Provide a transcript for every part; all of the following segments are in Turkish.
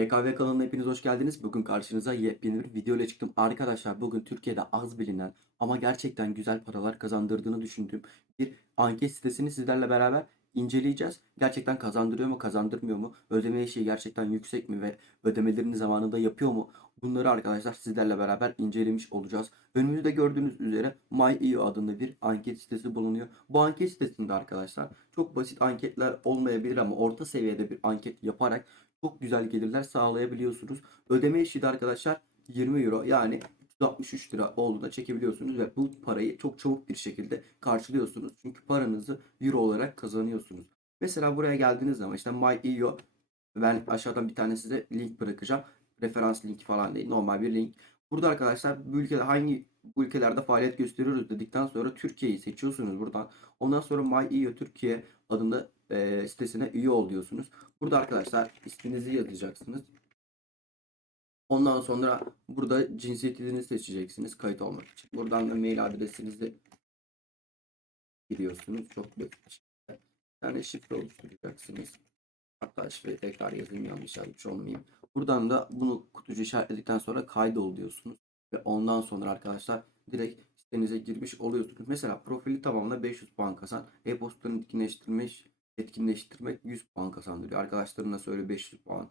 BKV kanalına hepiniz hoş geldiniz. Bugün karşınıza yepyeni bir video ile çıktım. Arkadaşlar bugün Türkiye'de az bilinen ama gerçekten güzel paralar kazandırdığını düşündüğüm bir anket sitesini sizlerle beraber inceleyeceğiz. Gerçekten kazandırıyor mu, kazandırmıyor mu? Ödeme eşiği gerçekten yüksek mi ve ödemelerini zamanında yapıyor mu? Bunları arkadaşlar sizlerle beraber incelemiş olacağız. Önümüzde gördüğünüz üzere MyEO adında bir anket sitesi bulunuyor. Bu anket sitesinde arkadaşlar çok basit anketler olmayabilir ama orta seviyede bir anket yaparak çok güzel gelirler sağlayabiliyorsunuz. Ödeme eşiği de arkadaşlar 20 euro yani 363 lira olduğunda çekebiliyorsunuz ve bu parayı çok çabuk bir şekilde karşılıyorsunuz. Çünkü paranızı euro olarak kazanıyorsunuz. Mesela buraya geldiğiniz zaman işte MyEO ben aşağıdan bir tane size link bırakacağım. Referans linki falan değil normal bir link. Burada arkadaşlar bu ülkede hangi bu ülkelerde faaliyet gösteriyoruz dedikten sonra Türkiye'yi seçiyorsunuz buradan. Ondan sonra MyEO Türkiye adında e, sitesine üye ol diyorsunuz. Burada arkadaşlar isminizi yazacaksınız. Ondan sonra burada cinsiyetinizi seçeceksiniz kayıt olmak için. Buradan da mail adresinizi giriyorsunuz. Çok basit. bir tane şifre oluşturacaksınız. Hatta şifreyi tekrar yazayım yanlış yazmış olmayayım. Buradan da bunu kutucu işaretledikten sonra kaydol diyorsunuz. Ve ondan sonra arkadaşlar direkt sitenize girmiş oluyorsunuz. Mesela profili tamamla 500 puan kazan. E-postanı etkinleştirmek, etkinleştirmek 100 puan kazandırıyor. Arkadaşlarına söyle 500 puan.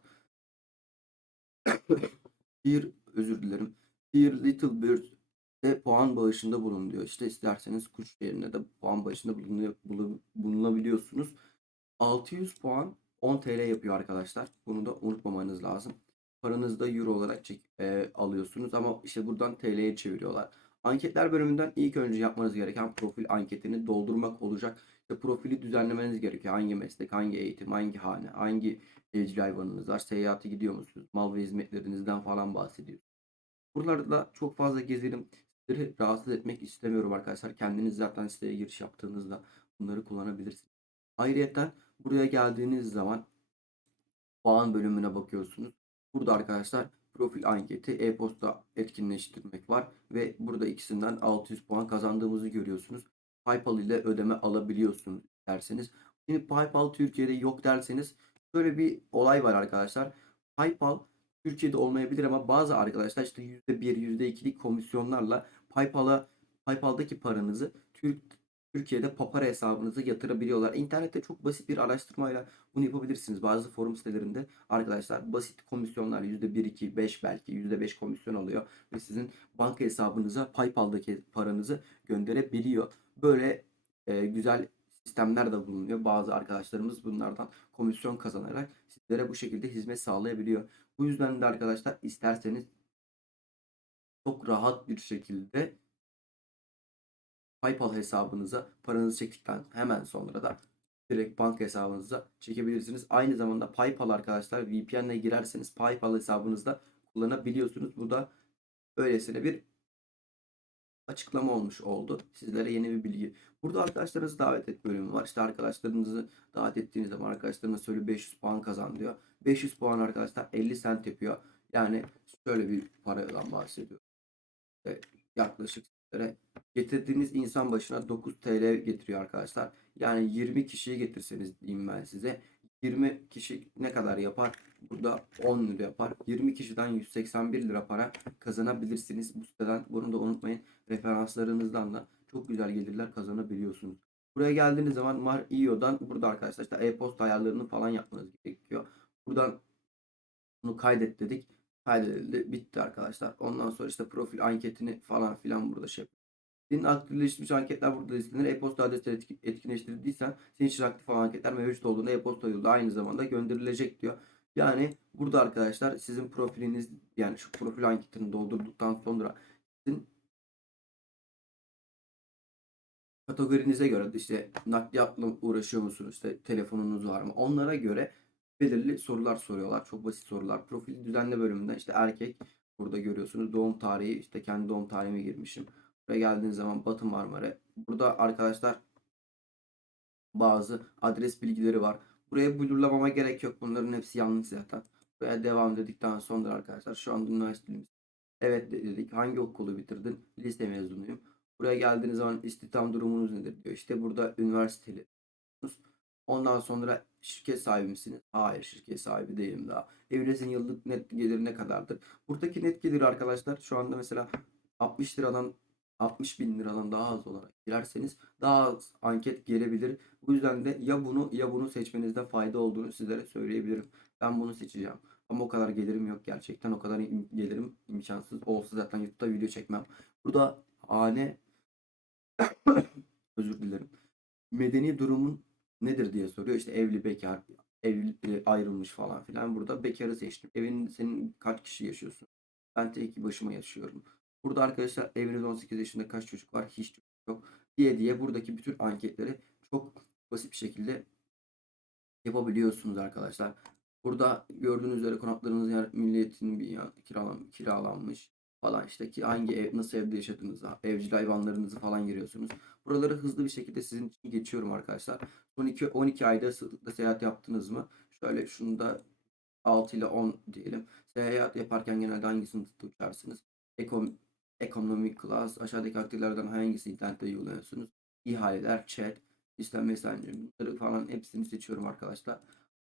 bir özür dilerim. Bir Little Bird de puan bağışında bulun diyor. İşte isterseniz kuş yerine de puan bağışında bulunabiliyorsunuz. 600 puan 10 TL yapıyor arkadaşlar. Bunu da unutmamanız lazım. Paranızı da euro olarak çek, e, alıyorsunuz ama işte buradan TL'ye çeviriyorlar. Anketler bölümünden ilk önce yapmanız gereken profil anketini doldurmak olacak. Profili düzenlemeniz gerekiyor. Hangi meslek, hangi eğitim, hangi hane, hangi evcil hayvanınız var, seyahate gidiyor musunuz, mal ve hizmetlerinizden falan bahsediyor. Buralarda çok fazla gezelim. Sizleri rahatsız etmek istemiyorum arkadaşlar. Kendiniz zaten siteye giriş yaptığınızda bunları kullanabilirsiniz. Ayrıyeten buraya geldiğiniz zaman puan bölümüne bakıyorsunuz. Burada arkadaşlar profil anketi, e-posta etkinleştirmek var ve burada ikisinden 600 puan kazandığımızı görüyorsunuz. PayPal ile ödeme alabiliyorsunuz derseniz. Şimdi PayPal Türkiye'de yok derseniz şöyle bir olay var arkadaşlar. PayPal Türkiye'de olmayabilir ama bazı arkadaşlar işte %1, %2'lik komisyonlarla PayPal'a PayPal'daki paranızı Türk Türkiye'de Papara hesabınıza yatırabiliyorlar. İnternette çok basit bir araştırmayla bunu yapabilirsiniz. Bazı forum sitelerinde arkadaşlar basit komisyonlar %1, 2, 5 belki %5 komisyon alıyor ve sizin banka hesabınıza PayPal'daki paranızı gönderebiliyor. Böyle e, güzel sistemler de bulunuyor. Bazı arkadaşlarımız bunlardan komisyon kazanarak sizlere bu şekilde hizmet sağlayabiliyor. Bu yüzden de arkadaşlar isterseniz çok rahat bir şekilde PayPal hesabınıza paranızı çektikten hemen sonra da direkt banka hesabınıza çekebilirsiniz. Aynı zamanda PayPal arkadaşlar VPN ile girerseniz PayPal hesabınızda kullanabiliyorsunuz. Bu da öylesine bir açıklama olmuş oldu. Sizlere yeni bir bilgi. Burada arkadaşlarınızı davet et bölümü var. İşte arkadaşlarınızı davet ettiğiniz zaman arkadaşlarına söyle 500 puan kazan diyor. 500 puan arkadaşlar 50 sent yapıyor. Yani şöyle bir paradan bahsediyor. İşte yaklaşık sizlere getirdiğiniz insan başına 9 TL getiriyor arkadaşlar. Yani 20 kişiyi getirseniz diyeyim ben size. 20 kişi ne kadar yapar? Burada 10 lira yapar. 20 kişiden 181 lira para kazanabilirsiniz. Bu siteden bunu da unutmayın. Referanslarınızdan da çok güzel gelirler kazanabiliyorsunuz. Buraya geldiğiniz zaman Mar.io'dan burada arkadaşlar işte e-posta ayarlarını falan yapmanız gerekiyor. Buradan bunu kaydet dedik. Kaydedildi. Bitti arkadaşlar. Ondan sonra işte profil anketini falan filan burada şey senin aktifleşmiş anketler burada listelenir. E-posta adresleri etki- etkinleştirdiysen senin için aktif olan anketler mevcut olduğunda e-posta yolda aynı zamanda gönderilecek diyor. Yani burada arkadaşlar sizin profiliniz yani şu profil anketini doldurduktan sonra sizin kategorinize göre işte nakliyatla uğraşıyor musunuz? İşte telefonunuz var mı? Onlara göre belirli sorular soruyorlar. Çok basit sorular. Profil düzenle bölümünden işte erkek burada görüyorsunuz. Doğum tarihi işte kendi doğum tarihime girmişim. Buraya geldiğiniz zaman Batı Marmara. Burada arkadaşlar bazı adres bilgileri var. Buraya blurlamama gerek yok. Bunların hepsi yanlış zaten. Buraya devam dedikten sonra arkadaşlar şu an üniversitemiz. Evet dedik. Hangi okulu bitirdin? Lise mezunuyum. Buraya geldiğiniz zaman istihdam durumunuz nedir diyor. İşte burada üniversiteli. Ondan sonra şirket sahibi misiniz? Hayır şirket sahibi değilim daha. Evinizin yıllık net geliri ne kadardır? Buradaki net gelir arkadaşlar şu anda mesela 60 liradan 60 bin liradan daha az olarak girerseniz daha az anket gelebilir. Bu yüzden de ya bunu ya bunu seçmenizde fayda olduğunu sizlere söyleyebilirim. Ben bunu seçeceğim. Ama o kadar gelirim yok gerçekten. O kadar im- gelirim imkansız. Olsa zaten YouTube'da video çekmem. Burada hane özür dilerim. Medeni durumun nedir diye soruyor. İşte evli, bekar, evli, e, ayrılmış falan filan. Burada bekarı seçtim. Evin senin kaç kişi yaşıyorsun? Ben tek başıma yaşıyorum. Burada arkadaşlar eviniz 18 yaşında kaç çocuk var? Hiç çocuk yok. Diye diye buradaki bütün anketleri çok basit bir şekilde yapabiliyorsunuz arkadaşlar. Burada gördüğünüz üzere konaklarınız yer milliyetin bir ya- kiralan, kiralanmış falan işte ki hangi ev, nasıl evde yaşadığınızı, evcil hayvanlarınızı falan giriyorsunuz. Buraları hızlı bir şekilde sizin için geçiyorum arkadaşlar. Son 2 12 ayda sıklıkla seyahat yaptınız mı? Şöyle şunu da 6 ile 10 diyelim. Seyahat yaparken genelde hangisini uçarsınız? Ekom, ekonomik class, aşağıdaki aktivitelerden hangisi internette uyguluyorsunuz? İhaleler, chat, sistem mesajı bunları falan hepsini seçiyorum arkadaşlar.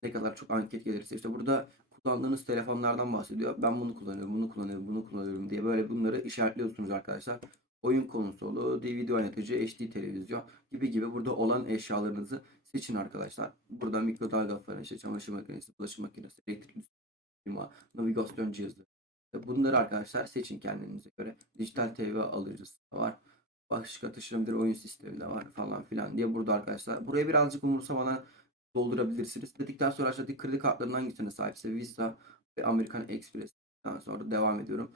Ne kadar çok anket gelirse işte burada kullandığınız telefonlardan bahsediyor. Ben bunu kullanıyorum, bunu kullanıyorum, bunu kullanıyorum diye böyle bunları işaretliyorsunuz arkadaşlar. Oyun konsolu, DVD oynatıcı, HD televizyon gibi gibi burada olan eşyalarınızı seçin arkadaşlar. Burada mikrodalga fırını, işte çamaşır makinesi, bulaşık makinesi, elektrikli klima, navigasyon cihazı. Bunları arkadaşlar seçin kendinize göre. Dijital TV alıcısı da var. Başka taşınabilir oyun sistemi de var falan filan diye burada arkadaşlar. Buraya birazcık umursamadan doldurabilirsiniz. Dedikten sonra aşağıdaki kredi kartlarının hangisine sahipse Visa ve American Express. Daha sonra devam ediyorum.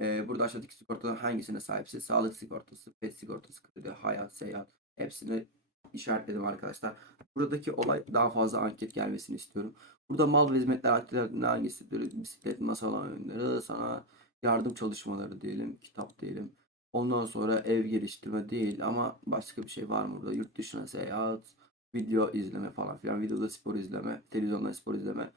Ee, burada aşağıdaki sigortadan hangisine sahipse sağlık sigortası, pet sigortası, kredi, hayat, seyahat hepsini işaretledim arkadaşlar. Buradaki olay daha fazla anket gelmesini istiyorum. Burada mal ve hizmetler aktivitelerinde hangisidir? Bisiklet, masal oyunları, sana yardım çalışmaları diyelim, kitap diyelim. Ondan sonra ev geliştirme değil ama başka bir şey var mı burada? Yurt dışına seyahat, video izleme falan filan. Videoda spor izleme, televizyonda spor izleme,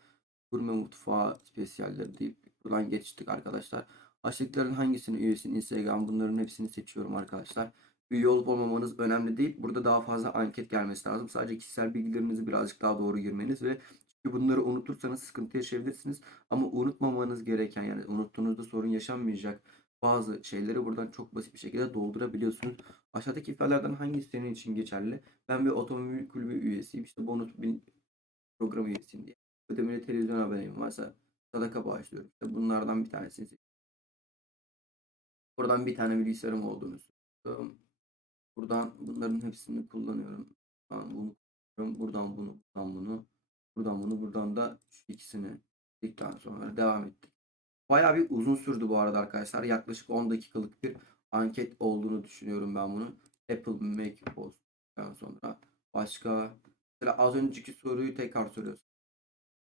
gurme mutfağı spesiyalleri deyip buradan geçtik arkadaşlar. Aşağıdakilerin hangisini üyesin? Instagram bunların hepsini seçiyorum arkadaşlar. Üye olup olmamanız önemli değil. Burada daha fazla anket gelmesi lazım. Sadece kişisel bilgilerinizi birazcık daha doğru girmeniz ve çünkü bunları unutursanız sıkıntı yaşayabilirsiniz. Ama unutmamanız gereken yani unuttuğunuzda sorun yaşanmayacak bazı şeyleri buradan çok basit bir şekilde doldurabiliyorsunuz. Aşağıdaki ifadelerden hangisi senin için geçerli? Ben bir otomobil kulübü üyesiyim. İşte bonus bin program üyesiyim diye. Ödemeli televizyon aboneliğim varsa sadaka bağışlıyorum. İşte bunlardan bir tanesini seçiyorum. Buradan bir tane bilgisayarım olduğunu söylüyorum. Buradan bunların hepsini kullanıyorum. Buradan bunu kullanıyorum. Buradan bunu, buradan bunu, buradan bunu, buradan da şu ikisini dedikten sonra devam ettik. Bayağı bir uzun sürdü bu arada arkadaşlar. Yaklaşık 10 dakikalık bir anket olduğunu düşünüyorum ben bunu. Apple Mac Post'tan sonra başka mesela az önceki soruyu tekrar soruyorsun.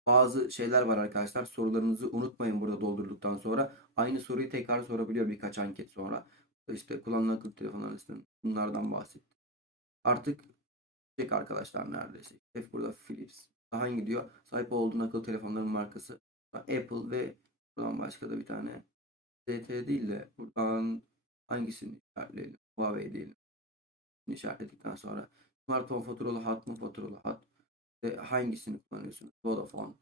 Bazı şeyler var arkadaşlar. Sorularınızı unutmayın burada doldurduktan sonra. Aynı soruyu tekrar sorabiliyor birkaç anket sonra. İşte kullanılan akıllı telefonlar listesi bunlardan bahsettim. Artık çek arkadaşlar neredeyse. Hep burada Philips. Hangi diyor? Sahip olduğun akıllı telefonların markası. Apple ve buradan başka da bir tane ZT değil de buradan hangisini işaretleyelim? Huawei diyelim. Bunu işaretledikten sonra smartphone faturalı hat mı faturalı hat? Ve hangisini kullanıyorsunuz? Vodafone.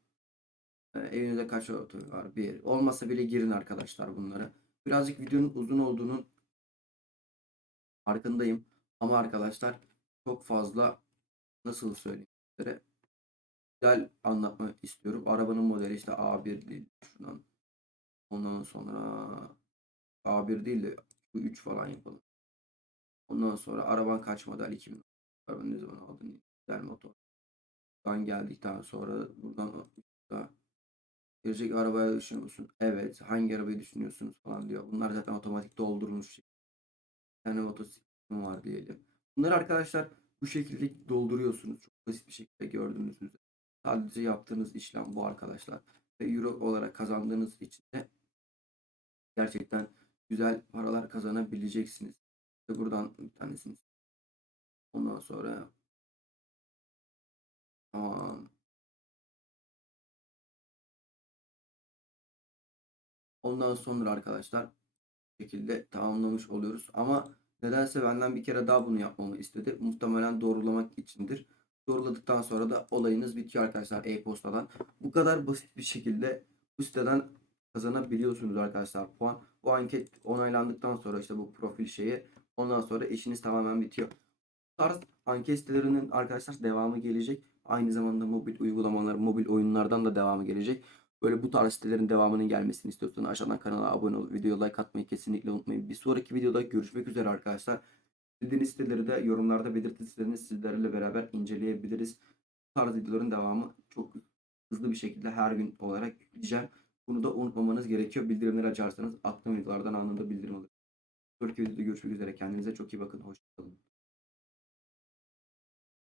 Ee, evinizde kaç otomobil var? Bir. Olmasa bile girin arkadaşlar bunları. Birazcık videonun uzun olduğunun farkındayım. Ama arkadaşlar çok fazla nasıl söyleyeyim sizlere güzel anlatmak istiyorum. Arabanın modeli işte A1 değil. Şuradan. Ondan sonra A1 değil de bu 3 falan yapalım. Ondan sonra araban kaç model 2000. Arabanı ne zaman aldın? Güzel motor. Buradan geldikten sonra buradan da gelecek arabaya düşünüyor musun? Evet. Hangi arabayı düşünüyorsunuz falan diyor. Bunlar zaten otomatik doldurulmuş. Tane motosikletim var diyelim. Bunları arkadaşlar bu şekilde dolduruyorsunuz. Çok basit bir şekilde gördüğünüz üzere. Sadece yaptığınız işlem bu arkadaşlar. Ve euro olarak kazandığınız için de gerçekten güzel paralar kazanabileceksiniz. İşte buradan bir tanesini. Ondan sonra tamam. Ondan sonra arkadaşlar şekilde tamamlamış oluyoruz. Ama nedense benden bir kere daha bunu yapmamı istedi. Muhtemelen doğrulamak içindir. Doğruladıktan sonra da olayınız bitiyor arkadaşlar e-postadan. Bu kadar basit bir şekilde bu siteden kazanabiliyorsunuz arkadaşlar puan. Bu anket onaylandıktan sonra işte bu profil şeyi ondan sonra işiniz tamamen bitiyor. Bu tarz anket sitelerinin arkadaşlar devamı gelecek. Aynı zamanda mobil uygulamalar, mobil oyunlardan da devamı gelecek. Böyle bu tarz sitelerin devamının gelmesini istiyorsanız aşağıdan kanala abone olup videoya like atmayı kesinlikle unutmayın. Bir sonraki videoda görüşmek üzere arkadaşlar. Dediğiniz siteleri de yorumlarda belirtirseniz sizlerle beraber inceleyebiliriz. Bu tarz videoların devamı çok hızlı bir şekilde her gün olarak gideceğim. Bunu da unutmamanız gerekiyor. Bildirimleri açarsanız attığım videolardan anında bildirim alır. Sonraki videoda görüşmek üzere. Kendinize çok iyi bakın. Hoşçakalın.